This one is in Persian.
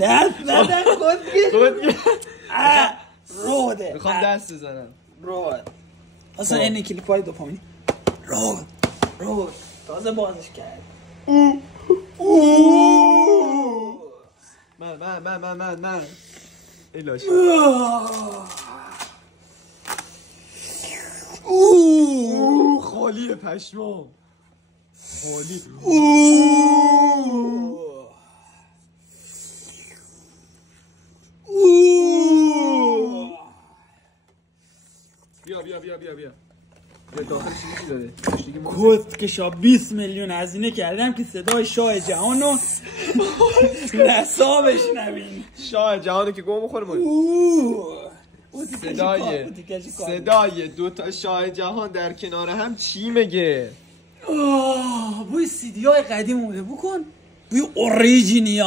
دست نزن خودگی روده میخوام دست بزنم رود اصلا این کلیپ های دوپامینی رود تازه بازش کرد من ایلاش خالیه پشمام خالی بیا داخلش چی داره؟ کسکشا 20 میلیون هزینه کردم که صدای شاه جهانو نسا بشنوین. شاه جهانو که گم بخوره صدای دوتا شاه جهان در کنار هم چی میگه؟ بوی سیدی های قدیم اومده بکن بوی اوریجینیا